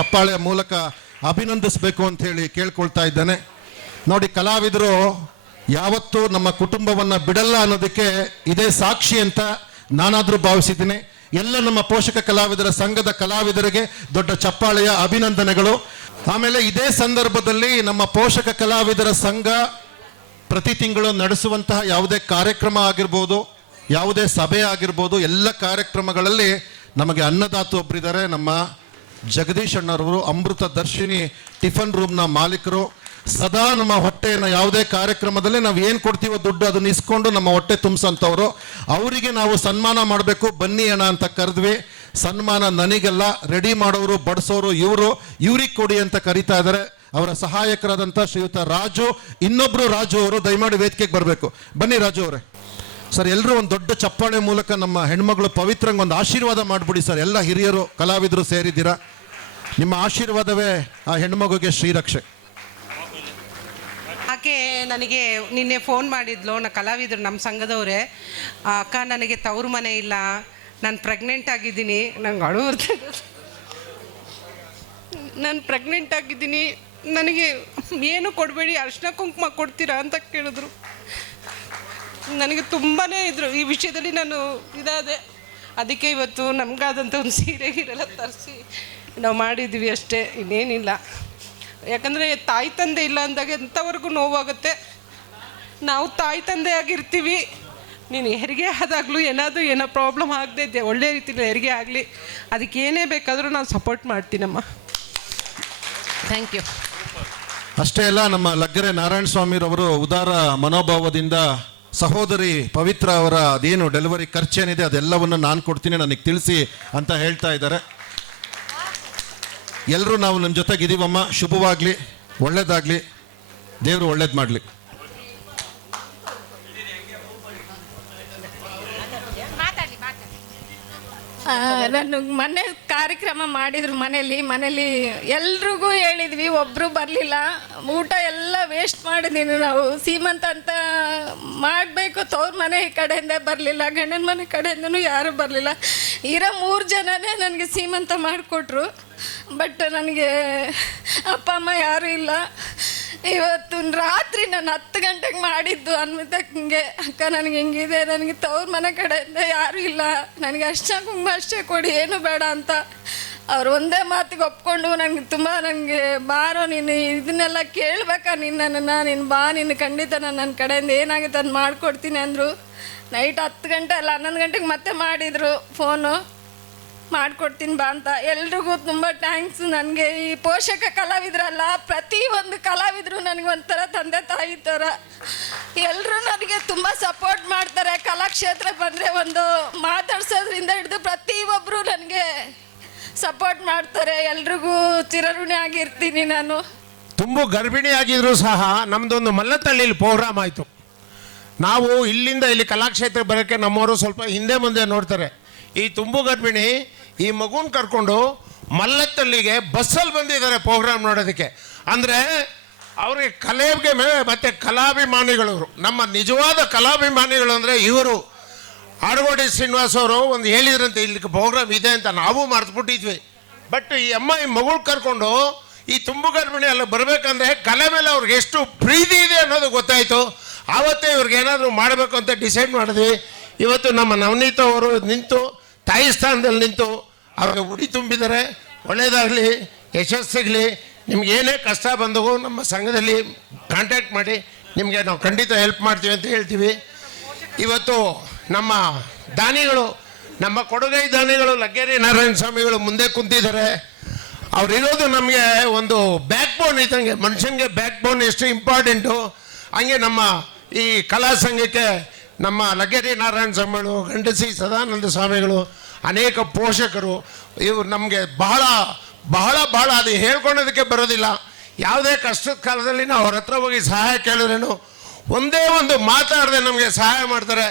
ಚಪ್ಪಾಳೆಯ ಮೂಲಕ ಅಭಿನಂದಿಸಬೇಕು ಅಂತ ಹೇಳಿ ಕೇಳ್ಕೊಳ್ತಾ ಇದ್ದೇನೆ. ನೋಡಿ, ಕಲಾವಿದರು ಯಾವತ್ತೂ ನಮ್ಮ ಕುಟುಂಬವನ್ನು ಬಿಡಲ್ಲ ಅನ್ನೋದಕ್ಕೆ ಇದೇ ಸಾಕ್ಷಿ ಅಂತ ನಾನಾದರೂ ಭಾವಿಸಿದ್ದೀನಿ. ಎಲ್ಲ ನಮ್ಮ ಪೋಷಕ ಕಲಾವಿದರ ಸಂಘದ ಕಲಾವಿದರಿಗೆ ದೊಡ್ಡ ಚಪ್ಪಾಳೆಯ ಅಭಿನಂದನೆಗಳು. ಆಮೇಲೆ ಇದೇ ಸಂದರ್ಭದಲ್ಲಿ ನಮ್ಮ ಪೋಷಕ ಕಲಾವಿದರ ಸಂಘ ಪ್ರತಿ ತಿಂಗಳು ನಡೆಸುವಂತಹ ಯಾವುದೇ ಕಾರ್ಯಕ್ರಮ ಆಗಿರ್ಬೋದು, ಯಾವುದೇ ಸಭೆ ಆಗಿರ್ಬೋದು, ಎಲ್ಲ ಕಾರ್ಯಕ್ರಮಗಳಲ್ಲಿ ನಮಗೆ ಅನ್ನದಾತ ಒಬ್ಬರಿದ್ದಾರೆ, ನಮ್ಮ ಜಗದೀಶ್ ಅಣ್ಣರವರು, ಅಮೃತ ದರ್ಶಿನಿ ಟಿಫನ್ ರೂಮ್ನ ಮಾಲೀಕರು. ಸದಾ ನಮ್ಮ ಹೊಟ್ಟೆಯನ್ನು ಯಾವುದೇ ಕಾರ್ಯಕ್ರಮದಲ್ಲಿ ನಾವು ಏನು ಕೊಡ್ತೀವೋ ದುಡ್ಡು ಅದನ್ನ ಇಸ್ಕೊಂಡು ನಮ್ಮ ಹೊಟ್ಟೆ ತುಂಬಿಸಂಥವ್ರು. ಅವರಿಗೆ ನಾವು ಸನ್ಮಾನ ಮಾಡಬೇಕು, ಬನ್ನಿ ಅಣ್ಣ ಅಂತ ಕರೆದ್ವಿ. ಸನ್ಮಾನ ನನಗೆಲ್ಲ, ರೆಡಿ ಮಾಡೋರು ಬಡಿಸೋರು ಇವ್ರಿಗೆ ಕೊಡಿ ಅಂತ ಕರೀತಾ ಇದ್ದಾರೆ. ಅವರ ಸಹಾಯಕರಾದಂಥ ಶ್ರೀಯುತ ರಾಜು, ಇನ್ನೊಬ್ರು ರಾಜು ಅವರು ದಯಮಾಡಿ ವೇದಿಕೆಗೆ ಬರಬೇಕು. ಬನ್ನಿ ರಾಜು ಅವರೇ. ಸರ್, ಎಲ್ಲರೂ ಒಂದು ದೊಡ್ಡ ಚಪ್ಪಾಳೆ ಮೂಲಕ ನಮ್ಮ ಹೆಣ್ಮಗಳು ಪವಿತ್ರಂಗೆ ಒಂದು ಆಶೀರ್ವಾದ ಮಾಡಿಬಿಡಿ ಸರ್. ಎಲ್ಲ ಹಿರಿಯರು ಕಲಾವಿದರು ಸೇರಿದ್ದೀರಾ, ನಿಮ್ಮ ಆಶೀರ್ವಾದವೇ ಆ ಹೆಣ್ಮಗುಗೆ ಶ್ರೀರಕ್ಷೆ. ಆಕೆ ನನಗೆ ನಿನ್ನೆ ಫೋನ್ ಮಾಡಿದ್ಲು, ಕಲಾವಿದರು ನಮ್ಮ ಸಂಘದವರೇ, ಅಕ್ಕ ನನಗೆ ತವ್ರ ಮನೆ ಇಲ್ಲ, ನಾನು ಪ್ರೆಗ್ನೆಂಟ್ ಆಗಿದ್ದೀನಿ, ನಂಗೆ ಅಳು ಬರ್ತದೆ, ನಾನು ಪ್ರೆಗ್ನೆಂಟ್ ಆಗಿದ್ದೀನಿ, ನನಗೆ ಏನು ಕೊಡಬೇಡಿ, ಅರಿಶಿನ ಕುಂಕುಮ ಕೊಡ್ತೀರಾ ಅಂತ ಕೇಳಿದ್ರು. ನನಗೆ ತುಂಬಾ ಇದ್ರು ಈ ವಿಷಯದಲ್ಲಿ ನಾನು ಇದಾದೆ. ಅದಕ್ಕೆ ಇವತ್ತು ನಮಗಾದಂಥ ಒಂದು ಸೀರೆ ಗೀರೆಲ್ಲ ತರಿಸಿ ನಾವು ಮಾಡಿದ್ವಿ ಅಷ್ಟೇ, ಇನ್ನೇನಿಲ್ಲ. ಯಾಕಂದರೆ ತಾಯಿ ತಂದೆ ಇಲ್ಲ ಅಂದಾಗ ಎಂಥವರೆಗೂ ನೋವಾಗುತ್ತೆ. ನಾವು ತಾಯಿ ತಂದೆ ಆಗಿರ್ತೀವಿ. ನೀನು ಹೆರಿಗೆ ಆದಾಗಲೂ ಏನೋ ಪ್ರಾಬ್ಲಮ್ ಆಗದೆ ಒಳ್ಳೆ ರೀತಿಯಲ್ಲಿ ಹೆರಿಗೆ ಆಗಲಿ, ಅದಕ್ಕೆ ಏನೇ ಬೇಕಾದರೂ ನಾನು ಸಪೋರ್ಟ್ ಮಾಡ್ತೀನಮ್ಮ. Thank you. ಅಷ್ಟೇ ಅಲ್ಲ, ನಮ್ಮ ಲಗ್ಗೆರೆ ನಾರಾಯಣ ಸ್ವಾಮಿರವರು ಉದಾರ ಮನೋಭಾವದಿಂದ ಸಹೋದರಿ ಪವಿತ್ರ ಅವರ ಅದೇನು ಡೆಲಿವರಿ ಖರ್ಚೇನಿದೆ ಅದೆಲ್ಲವನ್ನು ನಾನು ಕೊಡ್ತೀನಿ, ನನಗೆ ತಿಳಿಸಿ ಅಂತ ಹೇಳ್ತಾ ಇದ್ದಾರೆ. ಎಲ್ಲರೂ ನಾವು ನಿಮ್ಮ ಜೊತೆಗಿದ್ದೀವಮ್ಮ. ಶುಭವಾಗಲಿ, ಒಳ್ಳೇದಾಗಲಿ, ದೇವರು ಒಳ್ಳೇದು ಮಾಡಲಿ. ನಾನು ಮೊನ್ನೆ ಕಾರ್ಯಕ್ರಮ ಮಾಡಿದ್ರು ಮನೇಲಿ ಎಲ್ರಿಗೂ ಹೇಳಿದ್ವಿ, ಒಬ್ಬರು ಬರಲಿಲ್ಲ. ಊಟ ಎಲ್ಲ ವೇಸ್ಟ್ ಮಾಡಿದ್ದೀನಿ. ನಾವು ಸೀಮಂತ ಅಂತ ಮಾಡಬೇಕು, ತವ್ರ ಮನೆ ಕಡೆಯಿಂದ ಬರಲಿಲ್ಲ, ಗಂಡನ ಮನೆ ಕಡೆಯಿಂದನೂ ಯಾರೂ ಬರಲಿಲ್ಲ. ಇರೋ 3 ಜನನೇ ನನಗೆ ಸೀಮಂತ ಮಾಡಿಕೊಟ್ರು. ಬಟ್ ನನಗೆ ಅಪ್ಪ ಅಮ್ಮ ಯಾರೂ ಇಲ್ಲ. ಇವತ್ತು ರಾತ್ರಿ ನಾನು 10 ಗಂಟೆಗೆ ಮಾಡಿದ್ದು ಅನ್ವಿತಕ್ಕೆ, ಅಕ್ಕ ನನಗೆ ಹಿಂಗಿದೆ, ನನಗೆ ತವ್ರ ಮನೆ ಕಡೆಯಿಂದ ಯಾರೂ ಇಲ್ಲ, ನನಗೆ ಅಷ್ಟೇ ಕುಂಕುಮ ಅಷ್ಟೇ ಕೊಡಿ, ಏನು ಬೇಡ ಅಂತ. ಅವ್ರು ಒಂದೇ ಮಾತಿಗೆ ಒಪ್ಕೊಂಡು ನನಗೆ ಬಾರೋ, ನೀನು ಇದನ್ನೆಲ್ಲ ಕೇಳಬೇಕಾ, ನೀನು ಬಾ, ನೀನು ಖಂಡಿತ ನನ್ನ ಕಡೆಯಿಂದ ಏನಾಗುತ್ತೆ ಅದು ಮಾಡಿಕೊಡ್ತೀನಿ ಅಂದರು. ನೈಟ್ 10 ಗಂಟೆ ಅಲ್ಲ 11 ಗಂಟೆಗೆ ಮತ್ತೆ ಮಾಡಿದರು ಫೋನು, ಮಾಡಿಕೊಡ್ತೀನಿ ಬಾ ಅಂತ. ಎಲ್ರಿಗೂ ತುಂಬ ಥ್ಯಾಂಕ್ಸ್. ನನಗೆ ಈ ಪೋಷಕ ಕಲಾವಿದರಲ್ಲ, ಪ್ರತಿಯೊಂದು ಕಲಾವಿದರು ನನಗೆ ಒಂಥರ ತಂದೆ ತಾಯಿ ಥರ. ಎಲ್ಲರೂ ನನಗೆ ತುಂಬ ಸಪೋರ್ಟ್ ಮಾಡ್ತಾರೆ. ಕಲಾಕ್ಷೇತ್ರ ಬಂದರೆ ಒಂದು ಮಾತಾಡ್ಸೋದ್ರಿಂದ ಹಿಡಿದು ಪ್ರತಿಯೊಬ್ಬರು ನನಗೆ ಸಪೋರ್ಟ್ ಮಾಡ್ತಾರೆ. ಎಲ್ರಿಗೂ ಚಿರಋಣಿ ಆಗಿರ್ತೀನಿ ನಾನು. ತುಂಬು ಗರ್ಭಿಣಿ ಆಗಿದ್ರು ಸಹ ನಮ್ಮದೊಂದು ಮಲ್ಲತ್ತಳ್ಳಿಲಿ ಪ್ರೋಗ್ರಾಮ್ ಆಯಿತು. ನಾವು ಇಲ್ಲಿಂದ ಇಲ್ಲಿ ಕಲಾಕ್ಷೇತ್ರ ಬರೋಕ್ಕೆ ನಮ್ಮವರು ಸ್ವಲ್ಪ ಹಿಂದೆ ಮುಂದೆ ನೋಡ್ತಾರೆ. ಈ ತುಂಬು ಗರ್ಭಿಣಿ ಈ ಮಗುನ ಕರ್ಕೊಂಡು ಮಲ್ಲತ್ತಳ್ಳಿಗೆ ಬಸ್ಸಲ್ಲಿ ಬಂದಿದ್ದಾರೆ ಪ್ರೋಗ್ರಾಮ್ ನೋಡೋದಕ್ಕೆ. ಅಂದರೆ ಅವ್ರಿಗೆ ಕಲೆಗೆ ಮತ್ತು ಕಲಾಭಿಮಾನಿಗಳವರು, ನಮ್ಮ ನಿಜವಾದ ಕಲಾಭಿಮಾನಿಗಳು ಅಂದರೆ ಇವರು. ಆಡಗೋಡಿ ಶ್ರೀನಿವಾಸ್ ಅವರು ಒಂದು ಹೇಳಿದ್ರಂತೆ, ಇಲ್ಲಿ ಪ್ರೋಗ್ರಾಮ್ ಇದೆ ಅಂತ. ನಾವು ಮರೆತುಬಿಟ್ಟಿದ್ವಿ. ಬಟ್ ಈ ಅಮ್ಮ ಈ ಮಗಳು ಕರ್ಕೊಂಡು ಈ ತುಂಬು ಗರ್ಭಿಣಿ ಎಲ್ಲ ಬರಬೇಕಂದ್ರೆ ಕಲೆ ಮೇಲೆ ಅವ್ರಿಗೆ ಎಷ್ಟು ಪ್ರೀತಿ ಇದೆ ಅನ್ನೋದು ಗೊತ್ತಾಯಿತು. ಆವತ್ತೇ ಇವ್ರಿಗೆ ಏನಾದರೂ ಮಾಡಬೇಕು ಅಂತ ಡಿಸೈಡ್ ಮಾಡಿದ್ವಿ. ಇವತ್ತು ನಮ್ಮ ನವನೀತ ಅವರು ನಿಂತು ತಾಯಿ ಸ್ಥಾನದಲ್ಲಿ ನಿಂತು ಅವ್ರಿಗೆ ಉಡಿ ತುಂಬಿದ್ದಾರೆ. ಒಳ್ಳೆಯದಾಗಲಿ, ಯಶಸ್ಸಿಗಲಿ. ನಿಮ್ಗೆ ಏನೇ ಕಷ್ಟ ಬಂದವು ನಮ್ಮ ಸಂಘದಲ್ಲಿ ಕಾಂಟ್ಯಾಕ್ಟ್ ಮಾಡಿ, ನಿಮಗೆ ನಾವು ಖಂಡಿತ ಹೆಲ್ಪ್ ಮಾಡ್ತೀವಿ ಅಂತ ಹೇಳ್ತೀವಿ. ಇವತ್ತು ನಮ್ಮ ದಾನಿಗಳು, ನಮ್ಮ ಕೊಡುಗೈ ದಾನಿಗಳು ಲಗ್ಗೆರೆ ನಾರಾಯಣ ಸ್ವಾಮಿಗಳು ಮುಂದೆ ಕುಂತಿದ್ದಾರೆ. ಅವರಿರೋದು ನಮಗೆ ಒಂದು ಬ್ಯಾಕ್ ಬೋನ್ ಇದ್ದಂಗೆ. ಮನುಷ್ಯನಿಗೆ ಬ್ಯಾಕ್ ಬೋನ್ ಎಷ್ಟು ಇಂಪಾರ್ಟೆಂಟು, ಹಂಗೆ ನಮ್ಮ ಈ ಕಲಾ ಸಂಘಕ್ಕೆ ನಮ್ಮ ಲಗ್ಗೆರೆ ನಾರಾಯಣ ಸ್ವಾಮಿಗಳು, ಗಂಡಸಿ ಸದಾನಂದ ಸ್ವಾಮಿಗಳು, ಅನೇಕ ಪೋಷಕರು, ಇವರು ನಮಗೆ ಬಹಳ ಬಹಳ ಬಹಳ ಅದು ಹೇಳ್ಕೊಳೋದಕ್ಕೆ ಬರೋದಿಲ್ಲ. ಯಾವುದೇ ಕಷ್ಟದ ಕಾಲದಲ್ಲಿ ನಾವು ಅವ್ರ ಹತ್ರ ಹೋಗಿ ಸಹಾಯ ಕೇಳಿದ್ರೇನು ಒಂದೇ ಒಂದು ಮಾತಾಡದೆ ನಮಗೆ ಸಹಾಯ ಮಾಡ್ತಾರೆ.